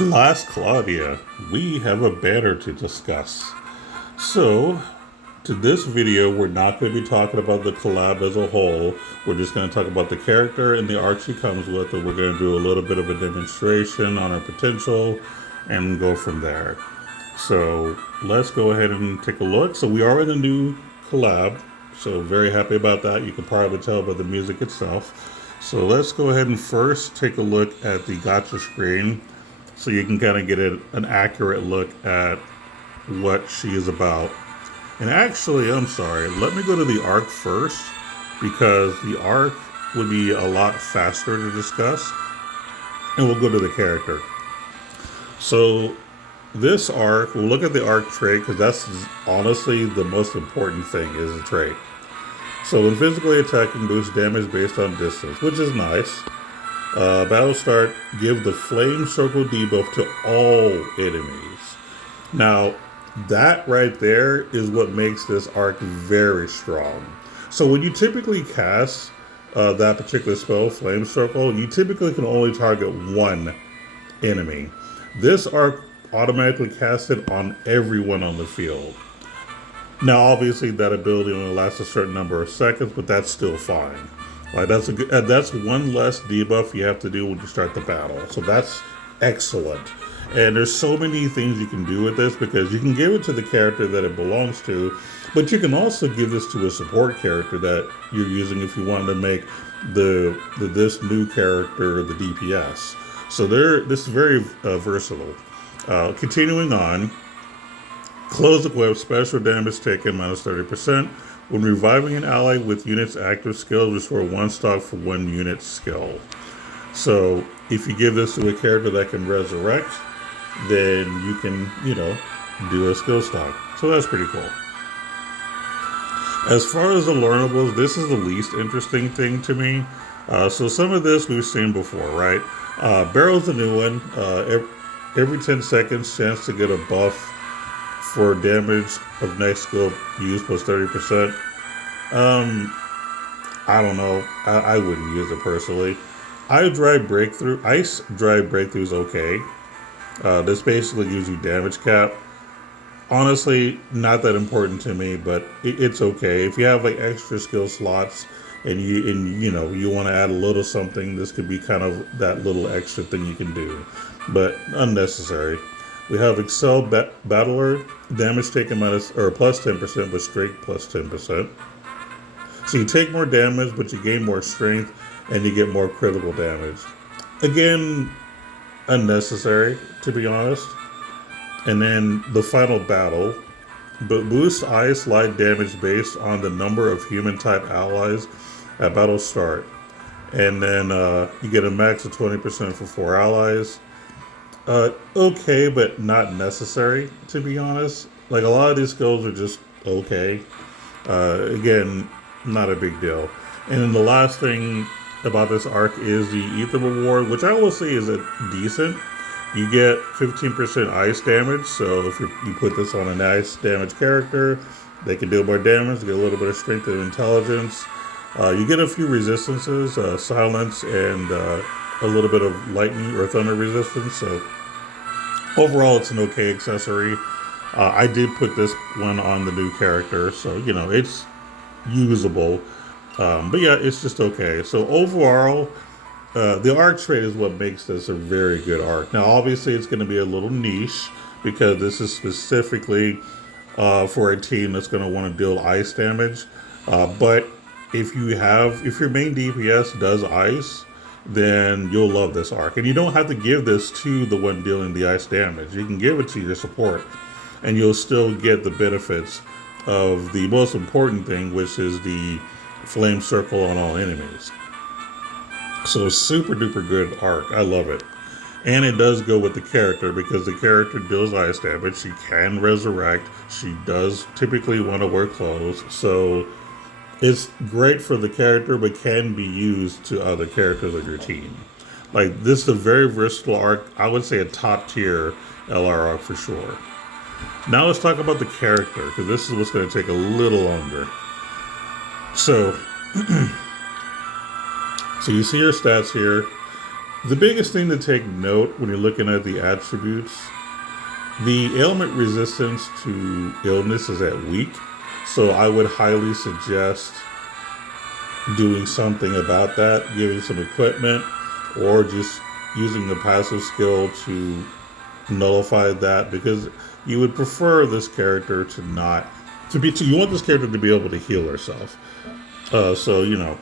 Last Cloudia, we have a banner to discuss. So, to this video, we're not going to be talking about the collab as a whole. We're just going to talk about the character and the art she comes with, and we're going to do a little bit of a demonstration on her potential and go from there. So, let's go ahead and take a look. So, we are in a new collab, so very happy about that. You can probably tell by the music itself. So, let's go ahead and first take a look at the gotcha screen so you can kind of get an accurate look at what she is about. And actually, I'm sorry, let me go to the arc first because the arc would be a lot faster to discuss. And we'll go to the character. So this arc, we'll look at the arc trait because that's honestly the most important thing is the trait. So when physically attacking, boosts damage based on distance, which is nice. Battle start, give the flame circle debuff to all enemies. Now, that right there is what makes this arc very strong. So when you typically cast that particular spell, flame circle, you typically can only target one enemy. This arc automatically casts it on everyone on the field. Now, obviously, that ability only lasts a certain number of seconds, but that's still fine. Like that's one less debuff you have to do when you start the battle. So that's excellent. And there's so many things you can do with this because you can give it to the character that it belongs to, but you can also give this to a support character that you're using if you want to make this new character the DPS. So this is very versatile. Continuing on, close equip, special damage taken minus 30%. When reviving an ally with unit's active skill, restore one stock for one unit skill. So if you give this to a character that can resurrect, then you can, do a skill stock. So that's pretty cool. As far as the learnables, this is the least interesting thing to me. So some of this we've seen before, right? Barrel's a new one. Every 10 seconds, chance to get a buff for damage of next skill used plus 30%. I don't know. I wouldn't use it personally. Ice dry breakthrough is okay. This basically gives you damage cap. Honestly, not that important to me, but it's okay. If you have like extra skill slots and you want to add a little something, this could be kind of that little extra thing you can do, but unnecessary. We have Excel Battler, damage taken minus or plus 10%, but strength plus 10%. So you take more damage, but you gain more strength, and you get more critical damage. Again, unnecessary, to be honest. And then the final battle, but boosts ice light damage based on the number of human-type allies at battle start. And then you get a max of 20% for 4 allies. Okay, but not necessary, to be honest. Like, a lot of these skills are just okay. Again, not a big deal. And then the last thing about this arc is the Ether Reward, which I will say is decent. You get 15% ice damage, so if you put this on an ice damage character, they can deal more damage, get a little bit of strength and intelligence. You get a few resistances, silence, and a little bit of lightning or thunder resistance, so overall, it's an okay accessory. I did put this one on the new character, so, it's usable. But yeah, it's just okay. So overall, the arc trait is what makes this a very good arc. Now, obviously, it's going to be a little niche because this is specifically for a team that's going to want to deal ice damage. But if your main DPS does ice, then you'll love this arc. And you don't have to give this to the one dealing the ice damage. You can give it to your support, and you'll still get the benefits of the most important thing, which is the flame circle on all enemies. So super duper good arc. I love it. And it does go with the character because the character deals ice damage. She can resurrect. She does typically want to wear clothes. So it's great for the character, but can be used to other characters of your team. Like, this is a very versatile arc. I would say a top tier LR arc for sure. Now let's talk about the character, because this is what's going to take a little longer. So, so you see your stats here. The biggest thing to take note when you're looking at the attributes, the ailment resistance to illness is at weak. So I would highly suggest doing something about that, giving some equipment, or just using the passive skill to nullify that, because you would prefer this character to not you want this character to be able to heal herself. So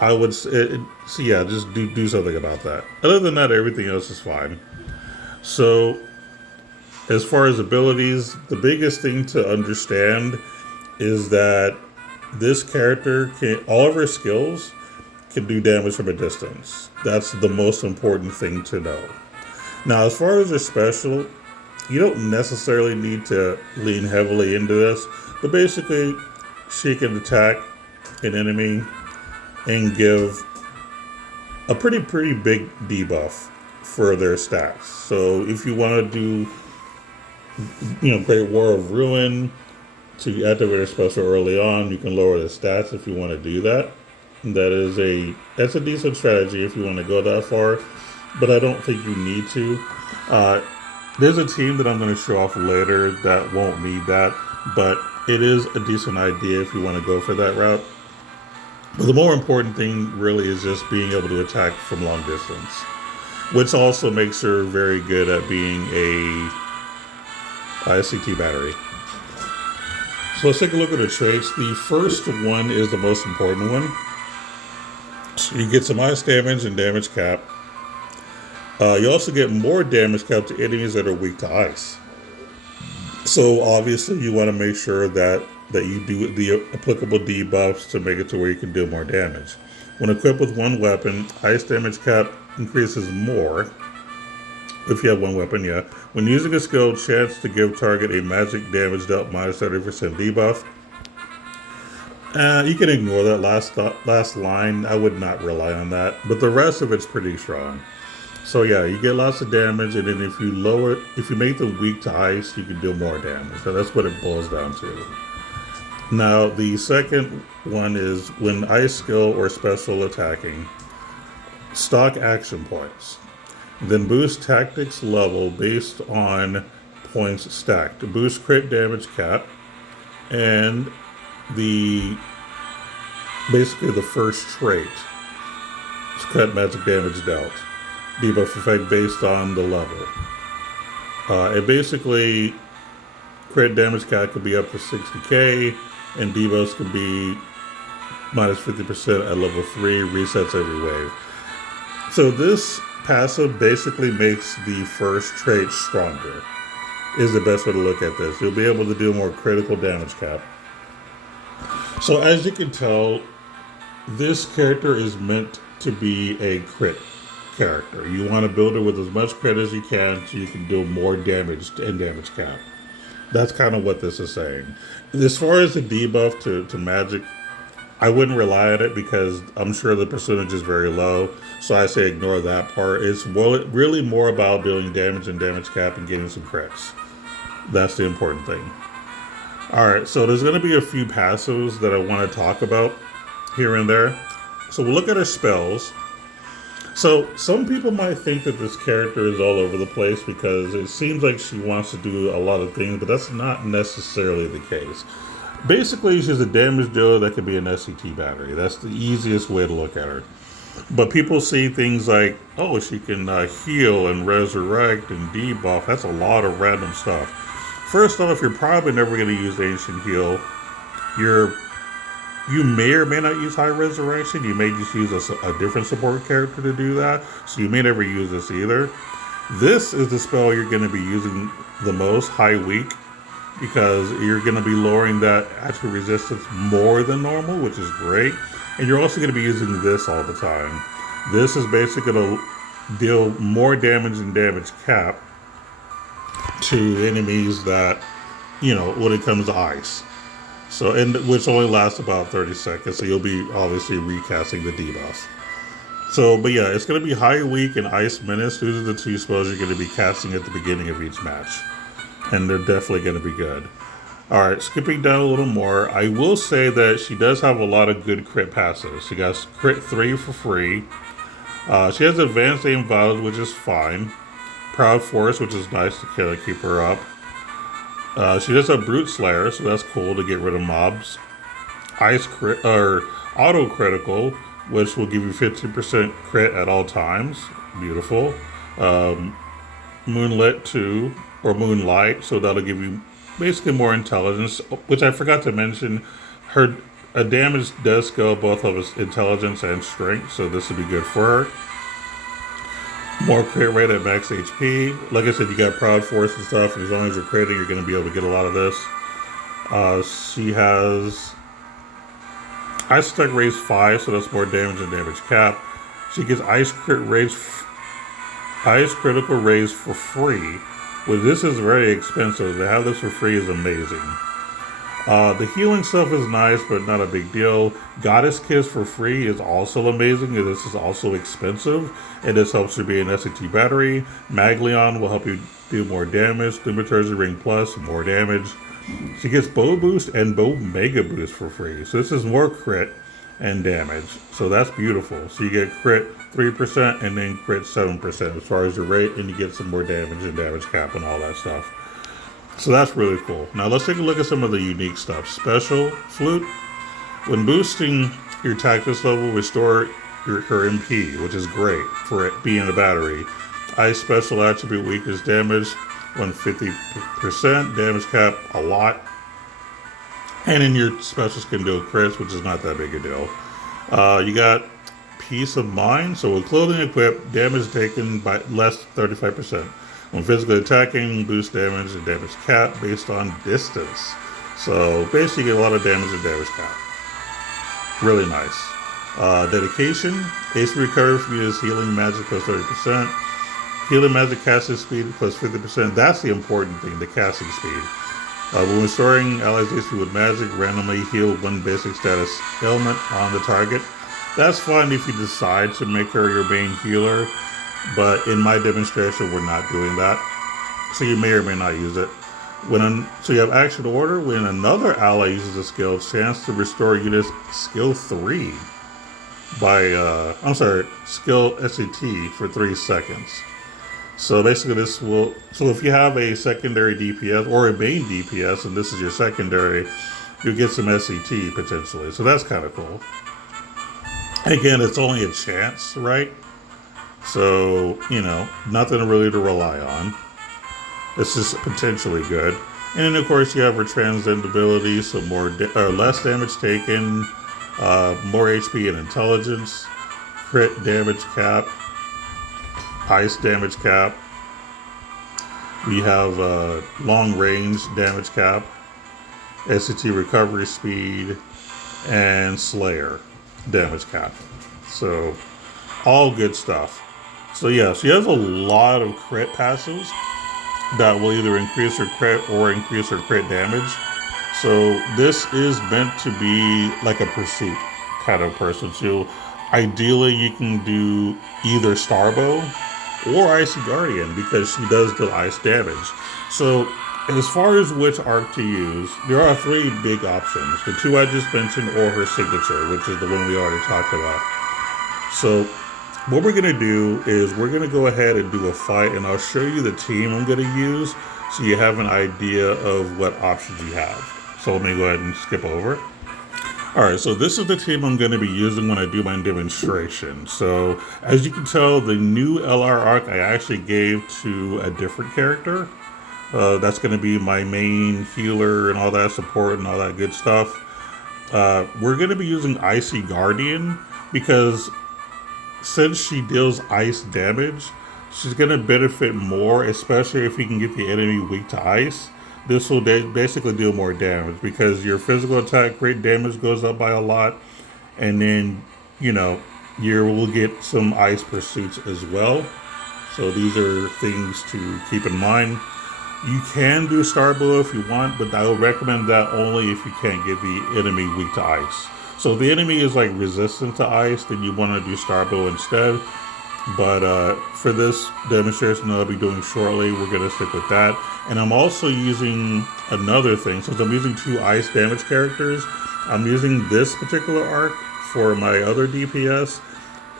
I would so yeah, just do something about that. Other than that, everything else is fine. So as far as abilities, the biggest thing to understand is that this character all of her skills can do damage from a distance. That's the most important thing to know. Now, as far as her special, you don't necessarily need to lean heavily into this, but basically, she can attack an enemy and give a pretty big debuff for their stats. So if you want to do, Great War of Ruin to activate a special early on, you can lower the stats if you want to do that. That's a decent strategy if you want to go that far, but I don't think you need to. There's a team that I'm going to show off later that won't need that, but it is a decent idea if you want to go for that route. But the more important thing really is just being able to attack from long distance, which also makes her very good at being a SCT battery. So let's take a look at the traits. The first one is the most important one. So you get some ice damage and damage cap. You also get more damage cap to enemies that are weak to ice. So obviously you want to make sure that you do the applicable debuffs to make it to where you can do more damage. When equipped with one weapon, ice damage cap increases more. If you have one weapon, yeah. When using a skill, chance to give target a magic damage dealt minus 30% debuff. You can ignore that last line. I would not rely on that. But the rest of it's pretty strong. So yeah, you get lots of damage, and then if you make them weak to ice, you can do more damage. So that's what it boils down to. Now, the second one is when ice skill or special attacking, stock action points. Then boost tactics level based on points stacked. Boost crit damage cap, and basically the first trait is cut magic damage dealt. Debuff effect based on the level. And basically, crit damage cap could be up to 60k, and debuffs could be minus 50% at level 3, resets every wave. So this passive basically makes the first trait stronger, is the best way to look at this. You'll be able to do more critical damage cap. So as you can tell, this character is meant to be a crit character. You want to build it with as much crit as you can so you can do more damage and damage cap. That's kind of what this is saying. As far as the debuff to magic, I wouldn't rely on it because I'm sure the percentage is very low. So I say ignore that part. It's really more about doing damage and damage cap and getting some crits. That's the important thing. Alright, so there's going to be a few passives that I want to talk about here and there. So we'll look at her spells. So some people might think that this character is all over the place because it seems like she wants to do a lot of things, but that's not necessarily the case. Basically, she's a damage dealer that could be an SCT battery. That's the easiest way to look at her. But people see things like, oh, she can heal and resurrect and debuff. That's a lot of random stuff. First off, you're probably never going to use Ancient Heal. You may or may not use High Resurrection. You may just use a different support character to do that. So you may never use this either. This is the spell you're going to be using the most, High Weak, because you're going to be lowering that attribute resistance more than normal, which is great. And you're also going to be using this all the time. This is basically going to deal more damage and damage cap to enemies that, when it comes to ice. So, and which only lasts about 30 seconds, so you'll be obviously recasting the debuff. So, but yeah, it's going to be High Weak and Ice Menace. These are the two spells you're going to be casting at the beginning of each match. And they're definitely going to be good. Alright, skipping down a little more, I will say that she does have a lot of good crit passes. She got crit 3 for free. She has advanced aim violence, which is fine. Proud force, which is nice to kind of keep her up. She does have brute slayer, so that's cool to get rid of mobs. Ice crit or auto critical, which will give you 15% crit at all times. Beautiful. Moonlit 2 or Moonlight, so that'll give you basically more intelligence, which I forgot to mention. Her damage does scale both of its intelligence and strength, so this would be good for her. More crit rate at max HP. Like I said, you got Proud Force and stuff, and as long as you're critting, you're going to be able to get a lot of this. She has Ice Attack raise 5, so that's more damage than damage cap. She gets Ice Critical raise for free. Well, this is very expensive. To have this for free is amazing. The healing stuff is nice, but not a big deal. Goddess Kiss for free is also amazing, and this is also expensive. And this helps her be an SCT battery. Maglion will help you do more damage. Thaumaturgy Ring Plus, more damage. She gets Bow Boost and Bow Mega Boost for free. So this is more crit and damage. So that's beautiful. So you get crit 3% and then crit 7% as far as your rate, and you get some more damage and damage cap and all that stuff. So that's really cool. Now let's take a look at some of the unique stuff. Special Flute. When boosting your tactics level, restore her MP, which is great for it being a battery. Ice Special Attribute weakness damage, 150%. Damage cap, a lot. And then your specials can do crits, which is not that big a deal. You got Peace of Mind. So with clothing equipped, damage taken by less 35%. When physically attacking, boost damage and damage cap based on distance. So basically you get a lot of damage and damage cap. Really nice. Dedication. Haste recovery from use healing magic plus 30%. Healing magic casting speed plus 50%. That's the important thing, the casting speed. When restoring allies HP with magic, randomly heal one basic status ailment on the target. That's fine if you decide to make her your main healer. But in my demonstration, we're not doing that. So you may or may not use it. So you have action order. When another ally uses a skill, chance to restore units skill 3 by, skill SCT for 3 seconds. So basically so if you have a secondary DPS or a main DPS, and this is your secondary, you'll get some SCT potentially. So that's kind of cool. Again, it's only a chance, right? So, nothing really to rely on. It's just potentially good. And then, of course, you have her transcend ability, so less damage taken, more HP and intelligence, crit damage cap, ice damage cap. We have long range damage cap, SCT recovery speed, and Slayer damage cap. So, all good stuff. So yeah, she has a lot of crit passives that will either increase her crit or increase her crit damage. So this is meant to be like a pursuit kind of person. So ideally you can do either Starbow or Icy Guardian because she does deal ice damage. So as far as which arc to use, there are 3 big options. The 2 I just mentioned or her signature, which is the one we already talked about. So what we're going to do is we're going to go ahead and do a fight, and I'll show you the team I'm going to use so you have an idea of what options you have. So let me go ahead and skip over. Alright, so this is the team I'm going to be using when I do my demonstration. So as you can tell, the new LR arc I actually gave to a different character. That's going to be my main healer and all that support and all that good stuff. We're going to be using Icy Guardian because since she deals ice damage, she's going to benefit more, especially if you can get the enemy weak to ice. This will basically deal more damage because your physical attack rate damage goes up by a lot. And then, you will get some ice pursuits as well. So these are things to keep in mind. You can do Starbow if you want, but I would recommend that only if you can't get the enemy weak to ice. So if the enemy is like resistant to ice, then you want to do Starbow instead. But for this demonstration that I'll be doing shortly, we're going to stick with that. And I'm also using another thing. Since I'm using 2 ice damage characters, I'm using this particular arc for my other DPS.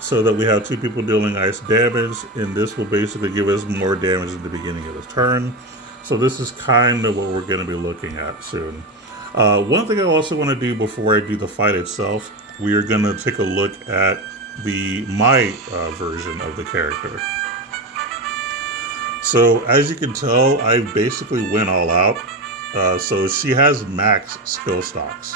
so that we have two people dealing ice damage, and this will basically give us more damage at the beginning of the turn. So this is kind of what we're going to be looking at soon. One thing I also want to do before I do the fight itself, we are going to take a look at my version of the character. So as you can tell, I basically went all out. So she has max skill stocks.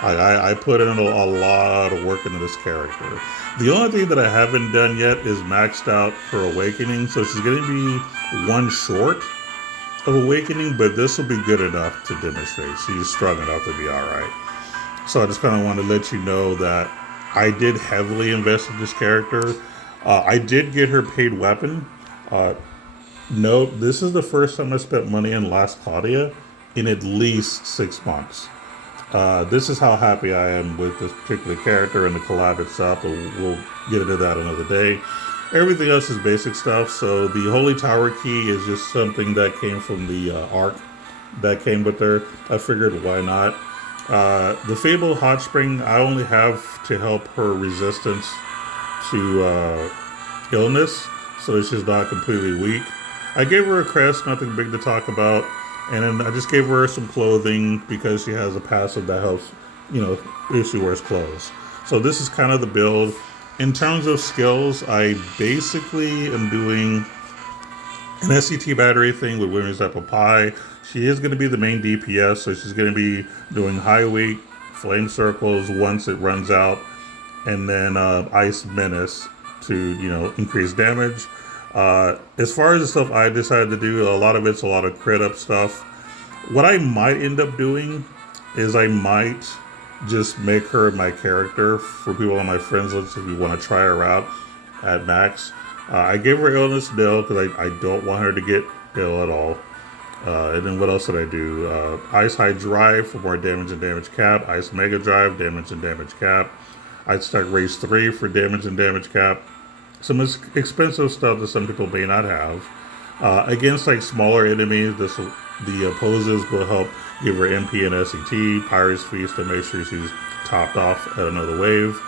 I put in a lot of work into this character. The only thing that I haven't done yet is maxed out her awakening. So she's going to be one short of awakening, but this will be good enough to demonstrate. She's strong enough to be alright. So I just kind of want to let you know that I did heavily invest in this character. I did get her paid weapon. No, this is the first time I spent money on Last Cloudia in at least 6 months. This is how happy I am with this particular character and the collab itself, but we'll get into that another day. Everything else is basic stuff, so the Holy Tower key is just something that came from the arc that came with her. I figured why not. The Fabled Hot Spring I only have to help her resistance to illness, so that she's not completely weak. I gave her a crest, nothing big to talk about, and then I just gave her some clothing because she has a passive that helps, if she wears clothes. So this is kind of the build. In terms of skills, I basically am doing an SCT battery thing with Women's Apple Pie. She is going to be the main DPS, so she's going to be doing high weak, flame circles once it runs out, and then Ice Menace to, increase damage. As far as the stuff I decided to do, a lot of it's a lot of crit up stuff. What I might end up doing is I might just make her my character for people on my friends list if you want to try her out at max. I gave her illness nil because I don't want her to get ill at all. And then what else did I do? Ice High Drive for more damage and damage cap. Ice Mega Drive, damage and damage cap. Ice Stack Race 3 for damage and damage cap. Some expensive stuff that some people may not have. Against smaller enemies, the opposes will help give her MP and SCT, Pirate's Feast to make sure she's topped off at another wave.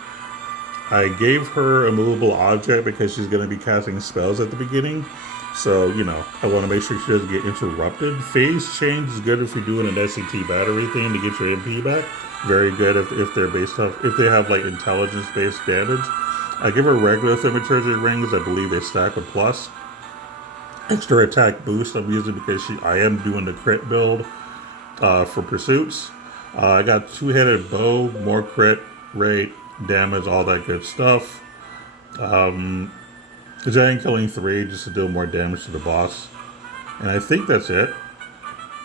I gave her a movable object because she's going to be casting spells at the beginning. So, I want to make sure she doesn't get interrupted. Phase change is good if you're doing an SCT battery thing to get your MP back. Very good if they're based off, if they have intelligence-based damage. I give her regular thaumaturgy rings. I believe they stack with plus. Extra attack boost I'm using because I am doing the crit build for pursuits. I got two-headed bow, more crit rate, damage, all that good stuff. Giant Killing 3 just to deal more damage to the boss. And I think that's it.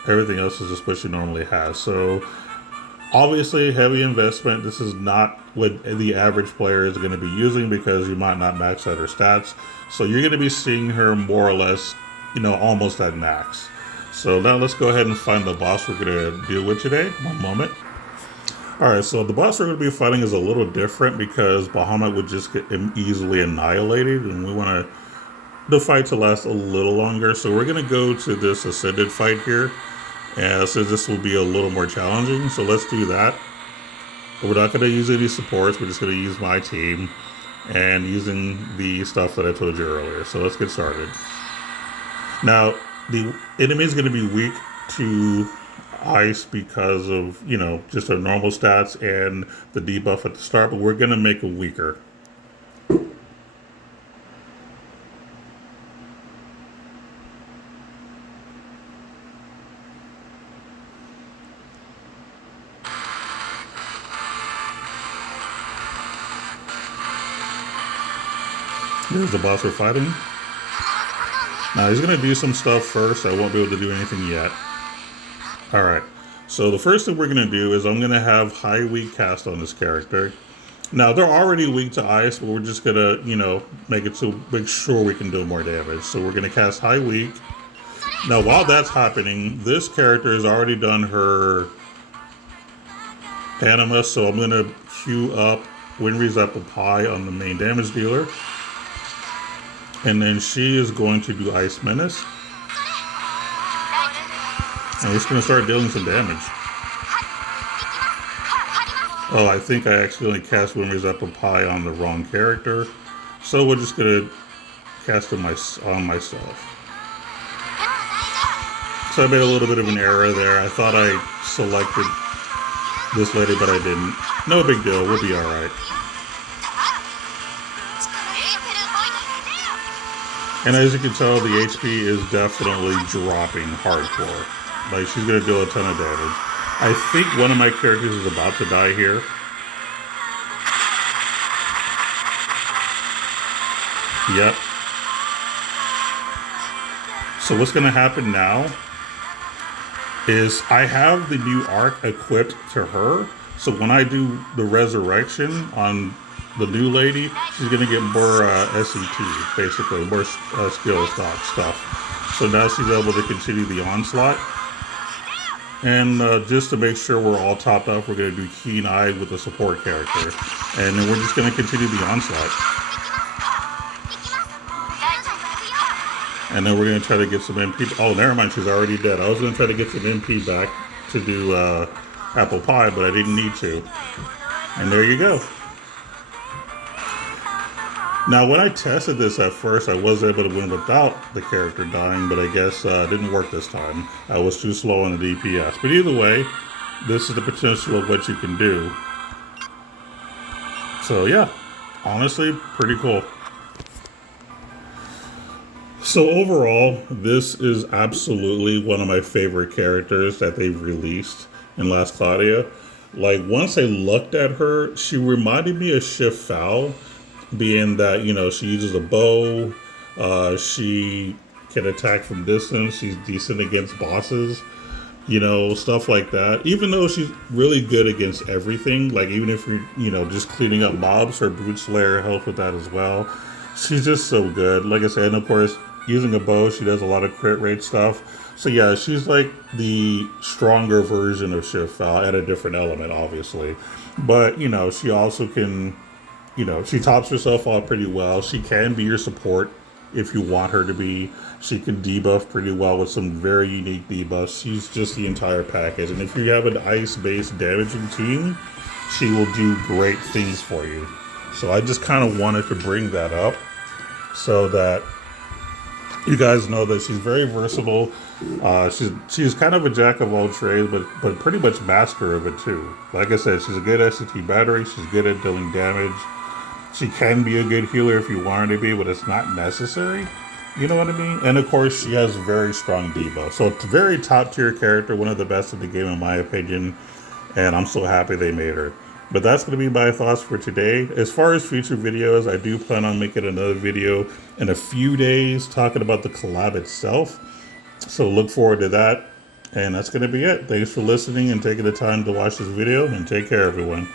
Everything else is just what she normally has. So obviously, heavy investment. This is not what the average player is going to be using because you might not max out her stats. So you're going to be seeing her more or less, almost at max. So now let's go ahead and find the boss we're going to deal with today. One moment. Alright, so the boss we're going to be fighting is a little different because Bahamut would just get easily annihilated, and we want the fight to last a little longer. So we're going to go to this Ascended fight here. And so this will be a little more challenging, so let's do that. We're not going to use any supports, we're just going to use my team and using the stuff that I told you earlier. So let's get started. Now, the enemy is going to be weak to ice because of, just our normal stats and the debuff at the start, but we're going to make it weaker. Here's the boss we're fighting. Now he's going to do some stuff first. I won't be able to do anything yet. Alright, so the first thing we're going to do is I'm going to have high weak cast on this character. Now they're already weak to ice, but we're just going to, make sure we can do more damage. So we're going to cast high weak. Now while that's happening, this character has already done her Animus, so I'm going to queue up Winry's Apple Pie on the main damage dealer. And then she is going to do Ice Menace. And it's going to start dealing some damage. Oh, I think I accidentally cast Winry's Apple Pie on the wrong character. So we're just gonna cast it on myself. So I made a little bit of an error there. I thought I selected this lady, but I didn't. No big deal, we'll be alright. And as you can tell, the HP is definitely dropping hardcore. Like, she's gonna do a ton of damage. I think one of my characters is about to die here. Yep. So what's gonna happen now is I have the new arc equipped to her. So when I do the resurrection on the new lady, she's gonna get more SET, basically, more skill stock stuff. So now she's able to continue the onslaught. And just to make sure we're all topped off, we're gonna do Keen Eye with the support character. And then we're just gonna continue the onslaught. And then we're gonna try to get some MP. Oh, never mind, she's already dead. I was gonna try to get some MP back to do apple pie, but I didn't need to. And there you go. Now, when I tested this at first, I was able to win without the character dying, but I guess it didn't work this time. I was too slow on the DPS. But either way, this is the potential of what you can do. So yeah, honestly, pretty cool. So overall, this is absolutely one of my favorite characters that they've released in Last Cloudia. Like, once I looked at her, she reminded me of Shift Fowl, being that, you know, she uses a bow, she can attack from distance, she's decent against bosses, you know, stuff like that. Even though she's really good against everything, like even if you're, you know, just cleaning up mobs, her Brute Slayer helps with that as well. She's just so good. Like I said, and of course, using a bow, she does a lot of crit rate stuff. So yeah, she's like the stronger version of Shift Fowl at a different element, obviously. But, you know, she also can, you know, she tops herself off pretty well. She can be your support if you want her to be. She can debuff pretty well with some very unique debuffs. She's just the entire package. And if you have an ice-based damaging team, she will do great things for you. So I just kind of wanted to bring that up so that you guys know that she's very versatile. She's kind of a jack of all trades, but pretty much master of it too. Like I said, she's a good SCT battery. She's good at dealing damage. She can be a good healer if you want her to be, but it's not necessary. You know what I mean? And of course, she has very strong debuff. So it's a very top tier character, one of the best in the game in my opinion. And I'm so happy they made her. But that's going to be my thoughts for today. As far as future videos, I do plan on making another video in a few days talking about the collab itself. So look forward to that. And that's going to be it. Thanks for listening and taking the time to watch this video. And take care, everyone.